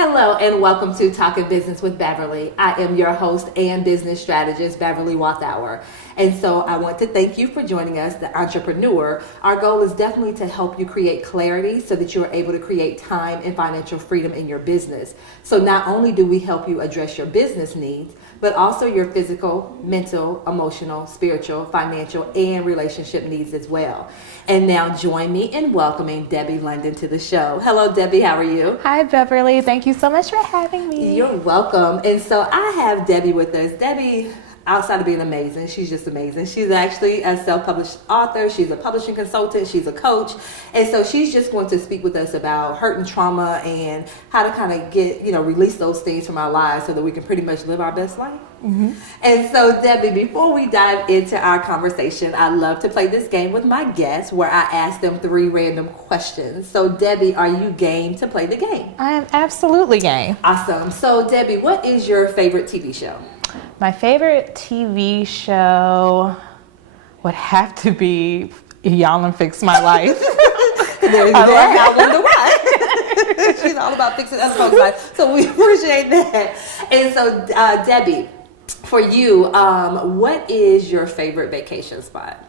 Hello and welcome to Talking Business with Beverly. I am your host and business strategist, Beverly Walthour. And so I want to thank you for joining us, the entrepreneur. Our goal is definitely to help you create clarity so that you are able to create time and financial freedom in your business. So not only do we help you address your business needs, but also your physical, mental, emotional, spiritual, financial, and relationship needs as well. And now join me in welcoming Debbie London to the show. Hello, Debbie. How are you? Hi, Beverly. Thank you so much for having me. You're welcome. And so I have Debbie with us. Debbie, outside of being amazing, she's just amazing. She's actually a self-published author. She's a publishing consultant. She's a coach. And so she's just going to speak with us about hurt and trauma and how to kind of get, release those things from our lives so that we can pretty much live our best life. Mm-hmm. And so, Debbie, before we dive into our conversation, I love to play this game with my guests where I ask them 3 random questions. So, Debbie, are you game to play the game? I am absolutely game. Awesome. So, Debbie, what is your favorite TV show? My favorite TV show would have to be Y'all and Fix My Life. There's that. I wonder why. She's all about fixing other folks' life. So we appreciate that. And so, Debbie, for you, what is your favorite vacation spot?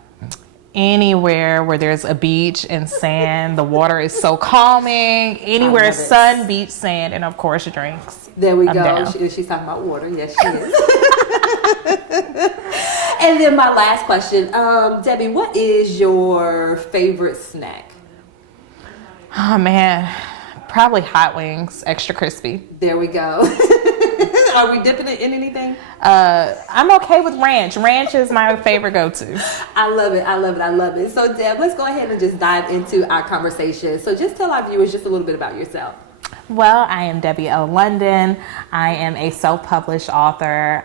Anywhere where there's a beach and sand, the water is so calming. Anywhere sun, beach, sand, and of course drinks. There we go. She's talking about water. Yes, she is. And then my last question, Debbie, what is your favorite snack? Oh man, probably hot wings, extra crispy. There we go. Are we dipping it in anything? I'm okay with ranch. Ranch is my favorite go-to. I love it. I love it. I love it. So, Deb, let's go ahead and just dive into our conversation. So just tell our viewers just a little bit about yourself. Well, I am Debbie L. London. I am a self-published author,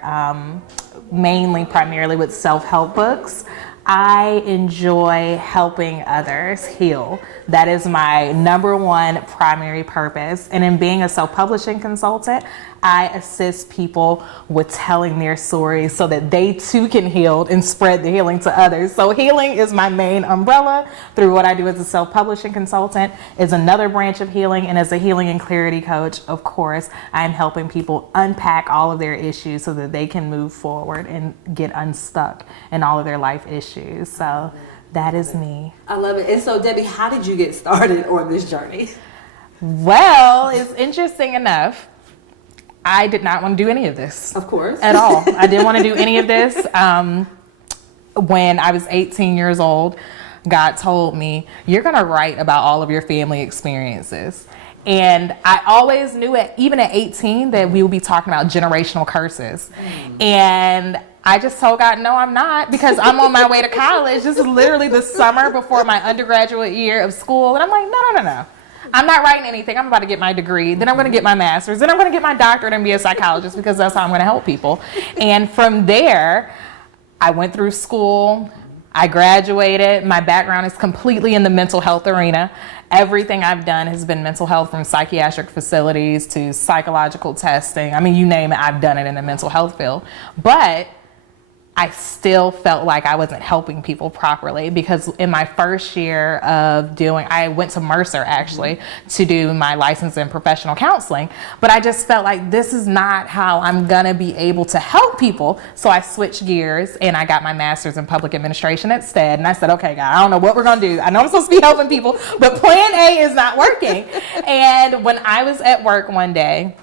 primarily with self-help books. I enjoy helping others heal. That is my number one primary purpose. And in being a self-publishing consultant, I assist people with telling their stories so that they too can heal and spread the healing to others. So healing is my main umbrella through what I do as a self-publishing consultant. Is another branch of healing, and as a healing and clarity coach, of course, I am helping people unpack all of their issues so that they can move forward and get unstuck in all of their life issues. So that is me. I love it. And so, Debbie, how did you get started on this journey? Well, it's interesting enough. I did not want to do any of this. Of course. At all. I didn't want to do any of this. When I was 18 years old, God told me, you're going to write about all of your family experiences. And I always knew even at 18, that we would be talking about generational curses. And I just told God, no, I'm not, because I'm on my way to college. This is literally the summer before my undergraduate year of school. And I'm like, no. I'm not writing anything. I'm about to get my degree. Then I'm going to get my master's. Then I'm going to get my doctorate and be a psychologist, because that's how I'm going to help people. And from there, I went through school. I graduated. My background is completely in the mental health arena. Everything I've done has been mental health, from psychiatric facilities to psychological testing. I mean, you name it, I've done it in the mental health field. But I still felt like I wasn't helping people properly, because in my first year of I went to Mercer actually to do my license in professional counseling, but I just felt like this is not how I'm gonna be able to help people. So I switched gears and I got my master's in public administration instead. And I said, okay, God, I don't know what we're gonna do. I know I'm supposed to be helping people, but plan A is not working. And when I was at work one day,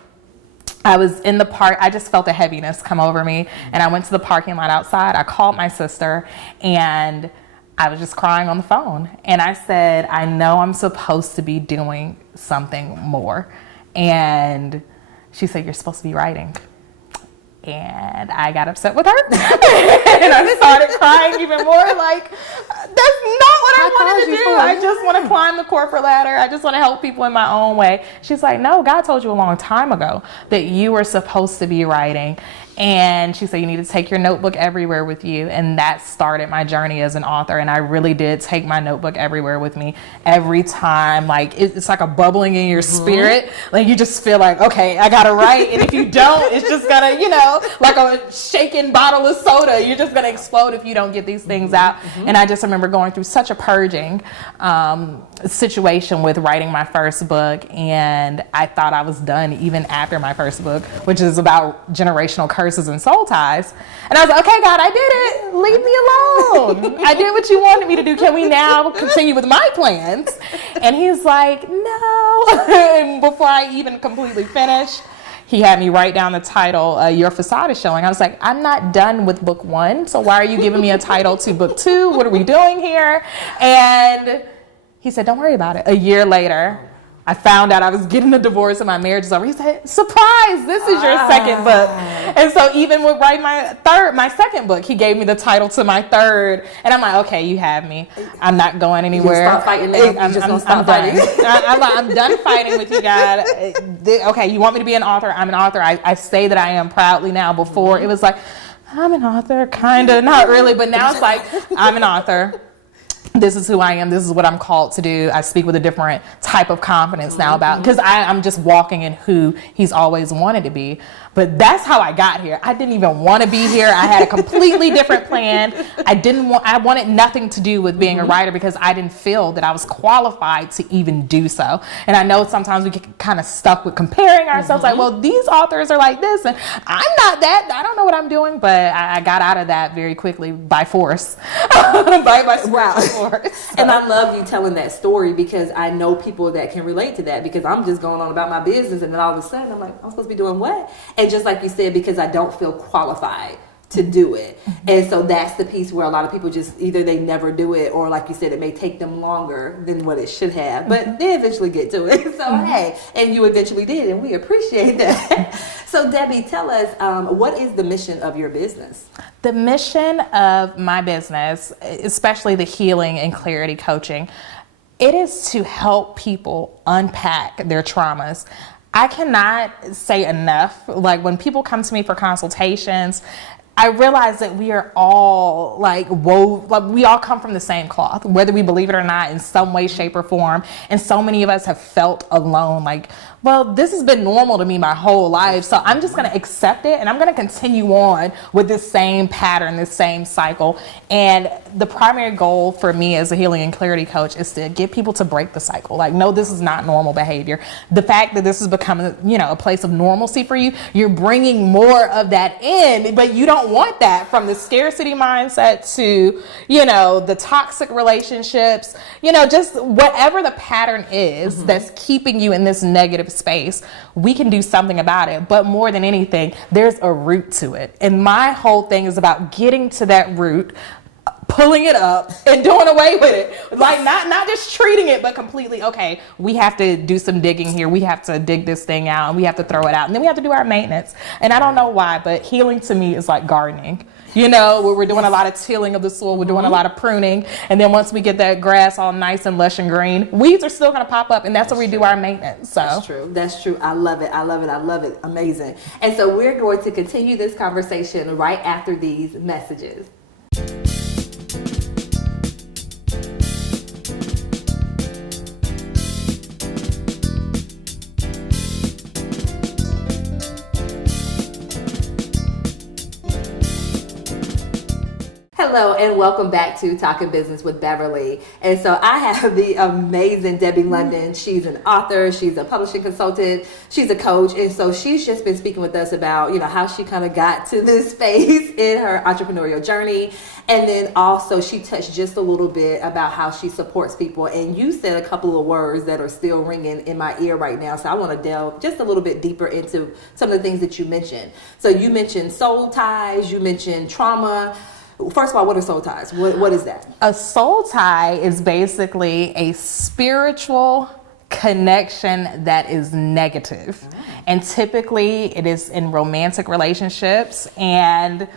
I was in the park. I just felt a heaviness come over me, and I went to the parking lot outside. I called my sister, and I was just crying on the phone. And I said, I know I'm supposed to be doing something more. And she said, you're supposed to be writing. And I got upset with her. And I started crying even more, like, that's not what I wanted to do. I just want to climb the corporate ladder. I just want to help people in my own way. She's like, no, God told you a long time ago that you were supposed to be writing. And she said, you need to take your notebook everywhere with you. And that started my journey as an author. And I really did take my notebook everywhere with me every time. Like, it's like a bubbling in your spirit. Like, you just feel like, okay, I got to write. And if you don't, it's just going to, like a shaken bottle of soda. You're just going to explode if you don't get these things out. And I just remember remember going through such a purging situation with writing my first book, and I thought I was done even after my first book, which is about generational curses and soul ties. And I was like, okay, God, I did it. Leave me alone. I did what you wanted me to do. Can we now continue with my plans? And he's like, no. And before I even completely finished, he had me write down the title, Your Facade is Showing. I was like, I'm not done with book 1, so why are you giving me a title to book 2? What are we doing here? And he said, don't worry about it. A year later, I found out I was getting a divorce and my marriage is over. He said, surprise, this is your second book. And so even with writing my second book, he gave me the title to my third. And I'm like, okay, you have me. I'm not going anywhere. Stop fighting now. I'm done. I'm done fighting with you, God. Okay, you want me to be an author? I'm an author. I say that I am proudly now. Before it was like, I'm an author, kind of, not really. But now it's like, I'm an author. This is who I am. This is what I'm called to do. I speak with a different type of confidence now because I'm just walking in who he's always wanted to be. But that's how I got here. I didn't even want to be here. I had a completely different plan. I wanted nothing to do with being a writer because I didn't feel that I was qualified to even do so. And I know sometimes we get kind of stuck with comparing ourselves like, well, these authors are like this and I'm not that. I don't know what I'm doing, but I got out of that very quickly by force. by force. So. And I love you telling that story because I know people that can relate to that because I'm just going on about my business and then all of a sudden I'm like, I'm supposed to be doing what? And just like you said, because I don't feel qualified to do it. And so that's the piece where a lot of people just either they never do it or like you said, it may take them longer than what it should have, but they eventually get to it. So hey, and you eventually did and we appreciate that. So Debbie, tell us, what is the mission of your business? The mission of my business, especially the healing and clarity coaching, it is to help people unpack their traumas. I cannot say enough, like when people come to me for consultations, I realize that we are all like we all come from the same cloth, whether we believe it or not in some way, shape or form. And so many of us have felt alone, like, well, this has been normal to me my whole life. So I'm just going to accept it and I'm going to continue on with this same pattern, this same cycle. And the primary goal for me as a healing and clarity coach is to get people to break the cycle. Like, no, this is not normal behavior. The fact that this is becoming, a place of normalcy for you, you're bringing more of that in, but you don't want that from the scarcity mindset to, the toxic relationships, just whatever the pattern is that's keeping you in this negative space. We can do something about it, but more than anything, there's a root to it. And my whole thing is about getting to that root, pulling it up and doing away with it. Like not just treating it, but completely, okay, we have to do some digging here. We have to dig this thing out and we have to throw it out. And then we have to do our maintenance. And I don't know why, but healing to me is like gardening. Where we're doing a lot of tilling of the soil, we're doing a lot of pruning, and then once we get that grass all nice and lush and green, weeds are still going to pop up, and that's where we do our maintenance. So That's true. I love it. Amazing. And so we're going to continue this conversation right after these messages. Hello and welcome back to Talking Business with Beverly. And so I have the amazing Debbie London. She's an author, she's a publishing consultant, she's a coach. And so she's just been speaking with us about, how she kind of got to this space in her entrepreneurial journey. And then also she touched just a little bit about how she supports people. And you said a couple of words that are still ringing in my ear right now. So I want to delve just a little bit deeper into some of the things that you mentioned. So you mentioned soul ties, you mentioned trauma. First of all, what are soul ties? What is that? A soul tie is basically a spiritual connection that is negative. And typically it is in romantic relationships. And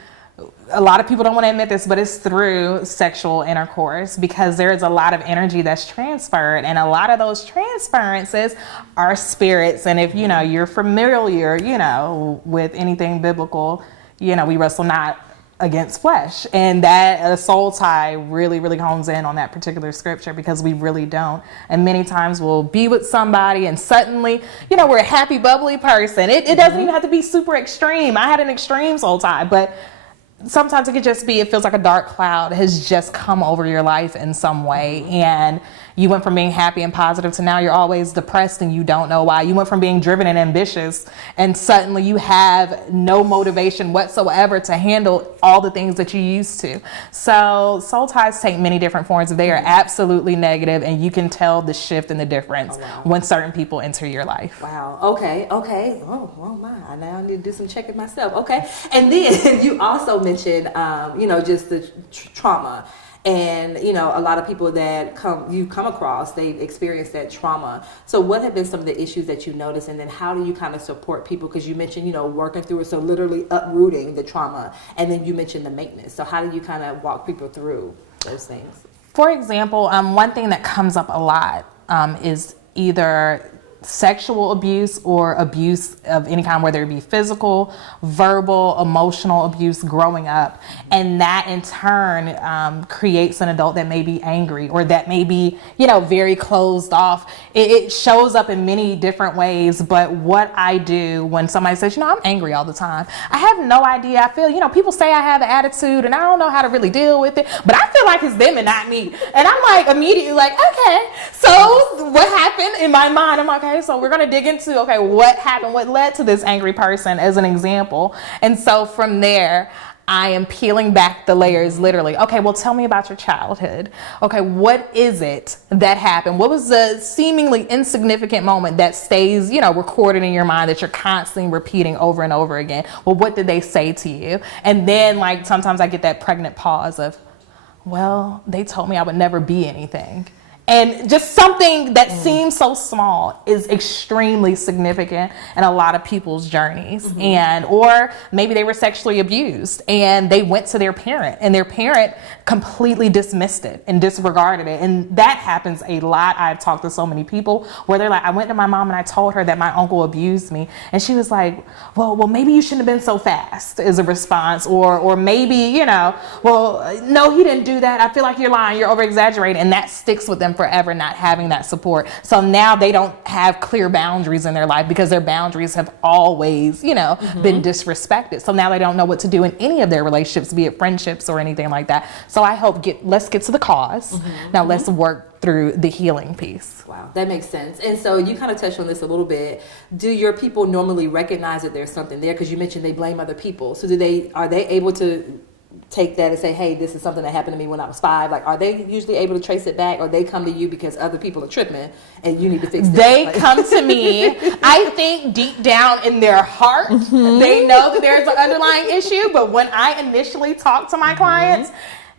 a lot of people don't want to admit this, but it's through sexual intercourse because there is a lot of energy that's transferred. And a lot of those transferences are spirits. And if, you're familiar, with anything biblical, we wrestle not against flesh, and that a soul tie really hones in on that particular scripture because we really don't. And many times we'll be with somebody and suddenly we're a happy bubbly person. It doesn't even have to be super extreme. I had an extreme soul tie, but sometimes it could just be, it feels like a dark cloud has just come over your life in some way, and you went from being happy and positive to now you're always depressed and you don't know why. You went from being driven and ambitious and suddenly you have no motivation whatsoever to handle all the things that you used to. So soul ties take many different forms. They are absolutely negative, and you can tell the shift and the difference when certain people enter your life. Wow. Okay. Oh my. I now need to do some checking myself. Okay. And then you also mentioned, just the trauma. And, a lot of people that you come across, they've experienced that trauma. So what have been some of the issues that you noticed? And then how do you kind of support people? Because you mentioned, working through it. So literally uprooting the trauma. And then you mentioned the maintenance. So how do you kind of walk people through those things? For example, one thing that comes up a lot is either sexual abuse or abuse of any kind, whether it be physical, verbal, emotional abuse growing up. And that in turn creates an adult that may be angry or that may be, very closed off. It shows up in many different ways. But what I do when somebody says, I'm angry all the time, I have no idea. I feel, people say I have an attitude and I don't know how to really deal with it, but I feel like it's them and not me. And I'm like immediately like, okay, so what happened in my mind? I'm like, okay, so we're going to dig into, what happened? What led to this angry person as an example? And so from there, I am peeling back the layers literally. Okay, well, tell me about your childhood. Okay, what is it that happened? What was the seemingly insignificant moment that stays, recorded in your mind that you're constantly repeating over and over again? Well, what did they say to you? And then sometimes I get that pregnant pause of, well, they told me I would never be anything. And just something that seems so small is extremely significant in a lot of people's journeys. Or maybe they were sexually abused and they went to their parent and their parent completely dismissed it and disregarded it. And that happens a lot. I've talked to so many people where they're like, I went to my mom and I told her that my uncle abused me. And she was like, well, maybe you shouldn't have been so fast as a response. Or maybe, well, no, he didn't do that. I feel like you're lying. You're over exaggerating. And that sticks with them forever, not having that support. So now they don't have clear boundaries in their life because their boundaries have always, been disrespected. So now they don't know what to do in any of their relationships, be it friendships or anything like that. So I hope let's get to the cause. Now let's work through the healing piece. Wow, that makes sense. And so you kind of touched on this a little bit. Do your people normally recognize that there's something there? Because you mentioned they blame other people. So are they able to take that and say, hey, this is something that happened to me when I was 5? Like, are they usually able to trace it back, or they come to you because other people are tripping and you need to fix this? They come to me, I think deep down in their heart, they know that there's an underlying issue, but when I initially talk to my clients,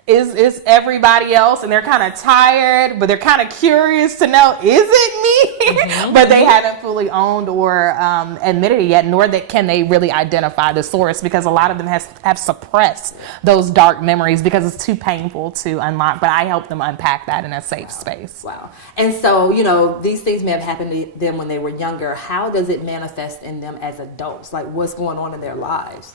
is everybody else, and they're kind of tired, but they're kind of curious to know, is it me? But they haven't fully owned or admitted it yet, nor can they really identify the source, because a lot of them have suppressed those dark memories because it's too painful to unlock. But I help them unpack that in a safe space. Wow. And so, these things may have happened to them when they were younger. How does it manifest in them as adults? Like, what's going on in their lives?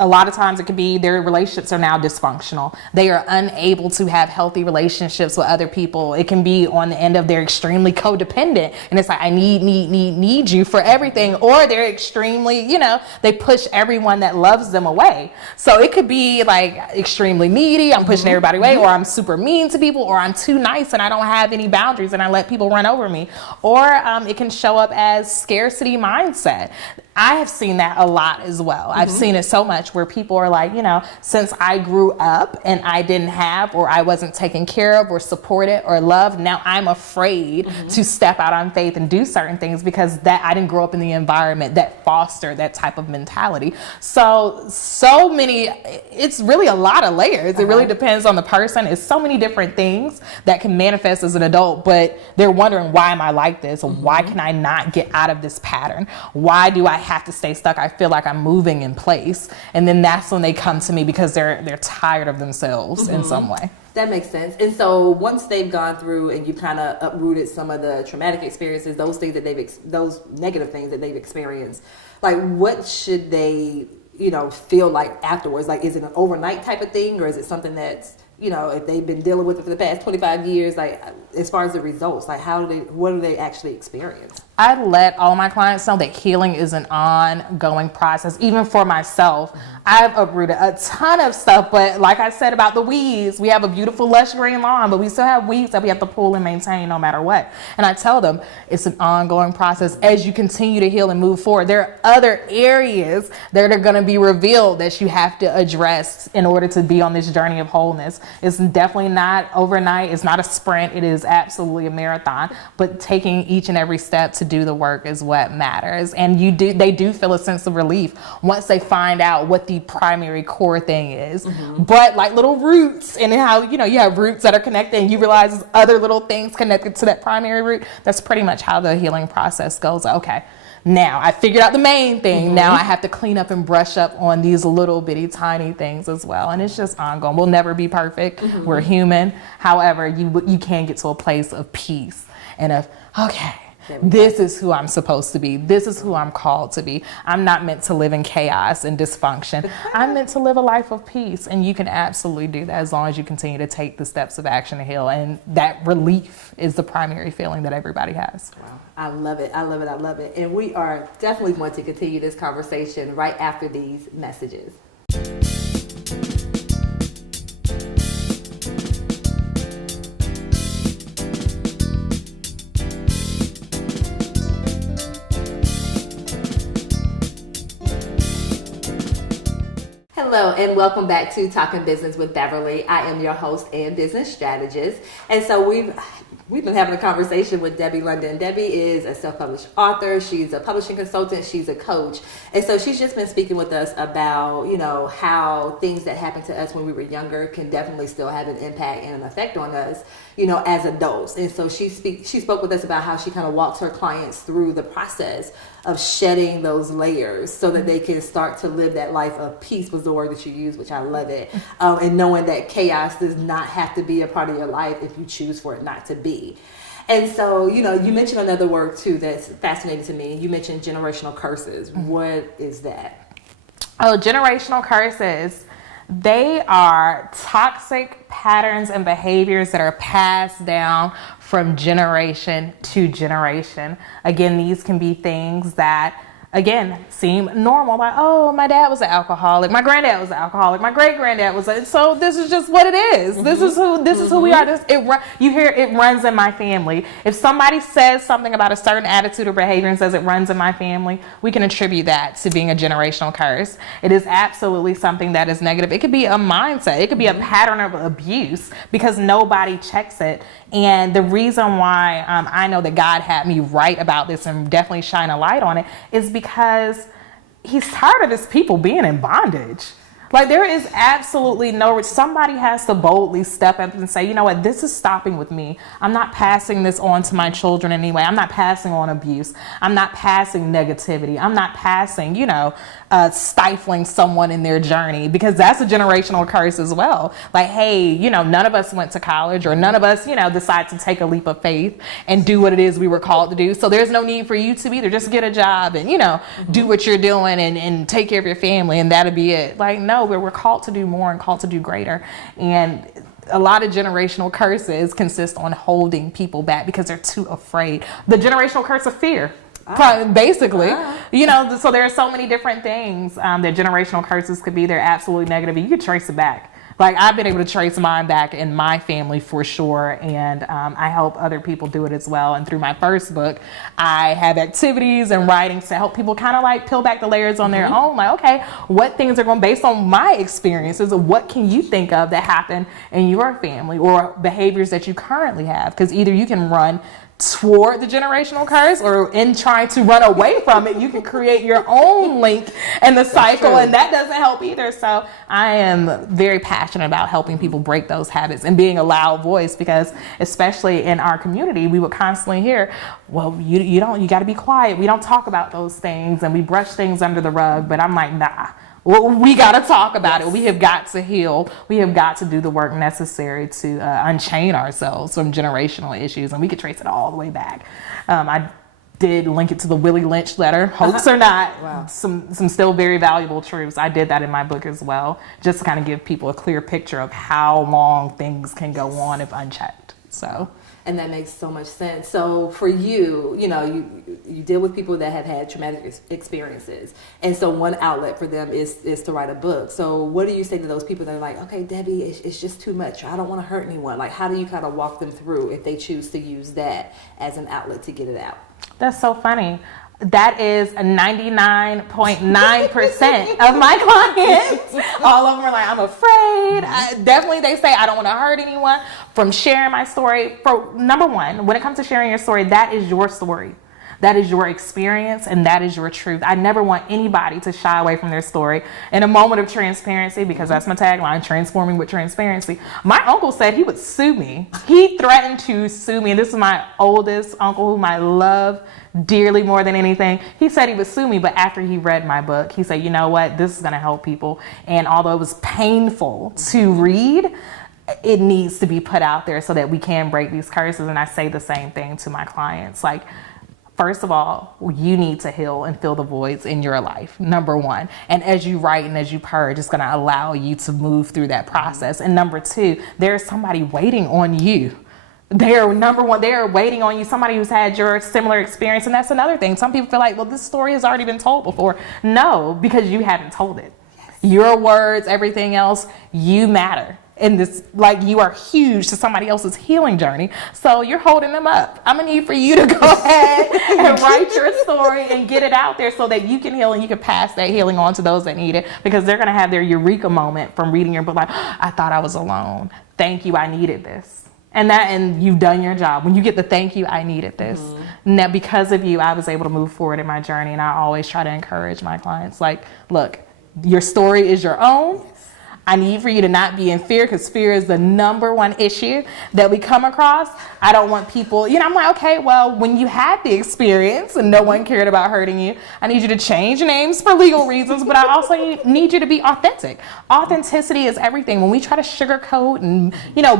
A lot of times it could be their relationships are now dysfunctional. They are unable to have healthy relationships with other people. It can be on the end of they're extremely codependent, and it's like, I need you for everything. Or they're extremely, they push everyone that loves them away. So it could be like extremely needy, I'm pushing everybody away, or I'm super mean to people, or I'm too nice and I don't have any boundaries and I let people run over me. Or it can show up as scarcity mindset. I have seen that a lot as well. I've seen it so much where people are like, since I grew up and I didn't have, or I wasn't taken care of or supported or loved, now I'm afraid to step out on faith and do certain things because that I didn't grow up in the environment that fostered that type of mentality. So many, it's really a lot of layers. It really depends on the person. It's so many different things that can manifest as an adult, but they're wondering, why am I like this? Why can I not get out of this pattern? Why do I have to stay stuck? I feel like I'm moving in place. And then that's when they come to me because they're tired of themselves in some way. That makes sense. And so once they've gone through and you kind of uprooted some of the traumatic experiences, those things that those negative things that they've experienced, like, what should they, feel like afterwards? Like, is it an overnight type of thing, or is it something that's, if they've been dealing with it for the past 25 years, like as far as the results, like what do they actually experience? I let all my clients know that healing is an ongoing process. Even for myself, I've uprooted a ton of stuff, but like I said about the weeds, we have a beautiful lush green lawn, but we still have weeds that we have to pull and maintain no matter what. And I tell them it's an ongoing process as you continue to heal and move forward. There are other areas that are going to be revealed that you have to address in order to be on this journey of wholeness. It's definitely not overnight. It's not a sprint. It is absolutely a marathon, but taking each and every step to do the work is what matters. And they do feel a sense of relief once they find out what the primary core thing is. But like little roots, and how you have roots that are connected and you realize there's other little things connected to that primary root. That's pretty much how the healing process goes. Okay, now I figured out the main thing. Now I have to clean up and brush up on these little bitty tiny things as well. And it's just ongoing. We'll never be perfect. We're human. However, you can get to a place of peace and of, okay, this is who I'm supposed to be. This is who I'm called to be. I'm not meant to live in chaos and dysfunction. I'm meant to live a life of peace. And you can absolutely do that as long as you continue to take the steps of action to heal. And that relief is the primary feeling that everybody has. Wow. I love it. I love it. I love it. And we are definitely going to continue this conversation right after these messages. Hello and welcome back to Talking Business with Beverly. I am your host and business strategist. And so we've been having a conversation with Debbie London. Debbie is a self-published author. She's a publishing consultant. She's a coach. And so she's just been speaking with us about, how things that happened to us when we were younger can definitely still have an impact and an effect on us, as adults. And so she spoke with us about how she kind of walks her clients through the process of shedding those layers so that they can start to live that life of peace, was the word that you used, which I love it. And knowing that chaos does not have to be a part of your life if you choose for it not to be. And so, you mentioned another word too that's fascinating to me. You mentioned generational curses. What is that? Oh, generational curses. They are toxic patterns and behaviors that are passed down from generation to generation. Again, these can be things that, again, seem normal. Like, oh, my dad was an alcoholic. My granddad was an alcoholic. My great granddad was. So this is just what it is. This is who we are. You hear it runs in my family. If somebody says something about a certain attitude or behavior and says it runs in my family, we can attribute that to being a generational curse. It is absolutely something that is negative. It could be a mindset. It could be a pattern of abuse because nobody checks it. And the reason why I know that God had me write about this and definitely shine a light on it is because he's tired of his people being in bondage. Like, there is absolutely somebody has to boldly step up and say, you know what, this is stopping with me. I'm not passing this on to my children anyway. I'm not passing on abuse. I'm not passing negativity. I'm not passing, stifling someone in their journey, because that's a generational curse as well. Like, hey, none of us went to college, or none of us, decide to take a leap of faith and do what it is we were called to do. So there's no need for you to either just get a job and, do what you're doing and take care of your family, and that'll be it. Like, no, we're called to do more and called to do greater. And a lot of generational curses consist on holding people back because they're too afraid. The generational curse of fear. Basically, so there are so many different things that generational curses could be. They're absolutely negative. You could trace it back. Like, I've been able to trace mine back in my family for sure, and I help other people do it as well. And through my first book, I have activities and writings to help people kind of like peel back the layers on their own. Like, okay, what things are going, based on my experiences, what can you think of that happened in your family, or behaviors that you currently have? Because either you can run toward the generational curse, or in trying to run away from it, you can create your own link in the cycle, and that doesn't help either. So I am very passionate about helping people break those habits and being a loud voice, because especially in our community, we would constantly hear, well, you got to be quiet. We don't talk about those things, and we brush things under the rug. But I'm like, nah. Well, we got to talk about it. We have got to heal. We have got to do the work necessary to unchain ourselves from generational issues. And we could trace it all the way back. I did link it to the Willie Lynch letter, hoax or not. Wow. Some still very valuable truths. I did that in my book as well, just to kind of give people a clear picture of how long things can go on if unchecked. So. And that makes so much sense. So for you, you deal with people that have had traumatic experiences. And so one outlet for them is to write a book. So what do you say to those people that are like, okay, Debbie, it's just too much. I don't want to hurt anyone. Like, how do you kind of walk them through if they choose to use that as an outlet to get it out? That's so funny. That is 99.9% of my clients. All of them are like, I'm afraid. Definitely they say, I don't want to hurt anyone from sharing my story. For number one, when it comes to sharing your story, that is your story. That is your experience and that is your truth. I never want anybody to shy away from their story. In a moment of transparency, because that's my tagline, transforming with transparency. My uncle said he would sue me. He threatened to sue me. And this is my oldest uncle whom I love dearly more than anything. He said he would sue me, but after he read my book, he said, you know what, this is going to help people. And although it was painful to read, it needs to be put out there so that we can break these curses. And I say the same thing to my clients. Like, first of all, you need to heal and fill the voids in your life, number one. And as you write and as you purge, it's going to allow you to move through that process. And number two, there's somebody waiting on you. Number one, they are waiting on you, somebody who's had your similar experience. And that's another thing. Some people feel like, well, this story has already been told before. No, because you haven't told it. Yes. Your words, everything else, you matter. And this, like, you are huge to somebody else's healing journey. So you're holding them up. I'm going to need for you to go ahead and write your story and get it out there so that you can heal and you can pass that healing on to those that need it, because they're going to have their eureka moment from reading your book. Like, I thought I was alone. Thank you. I needed this. And you've done your job. When you get the thank you, I needed this. Mm-hmm. Now, because of you, I was able to move forward in my journey. And I always try to encourage my clients, like, look, your story is your own. I need for you to not be in fear, because fear is the number one issue that we come across. I don't want people, I'm like, okay, well, when you had the experience and no one cared about hurting you, I need you to change names for legal reasons, but I also need you to be authentic. Authenticity is everything. When we try to sugarcoat and,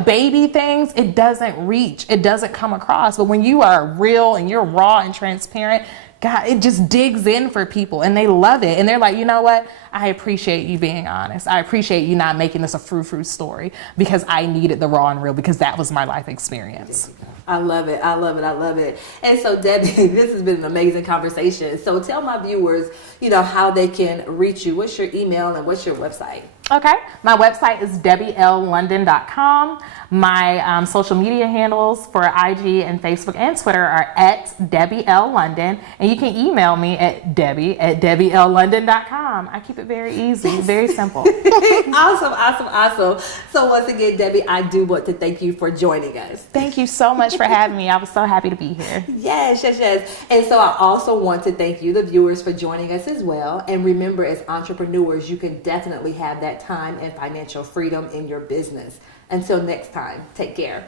baby things, it doesn't reach, it doesn't come across. But when you are real and you're raw and transparent, God, it just digs in for people and they love it. And they're like, you know what? I appreciate you being honest. I appreciate you not making this a frou-frou story, because I needed the raw and real, because that was my life experience. I love it. I love it. I love it. And so, Debbie, this has been an amazing conversation. So tell my viewers, how they can reach you. What's your email and what's your website? Okay. My website is debbiellondon.com. My social media handles for IG and Facebook and Twitter are at Debbie L. London. And you can email me at debbie@debbiellondon.com. I keep it very easy, very simple. Awesome. So once again, Debbie, I do want to thank you for joining us. Thank you so much for having me. I was so happy to be here. Yes. And so I also want to thank you, the viewers, for joining us as well. And remember, as entrepreneurs, you can definitely have that time and financial freedom in your business. Until next time, take care.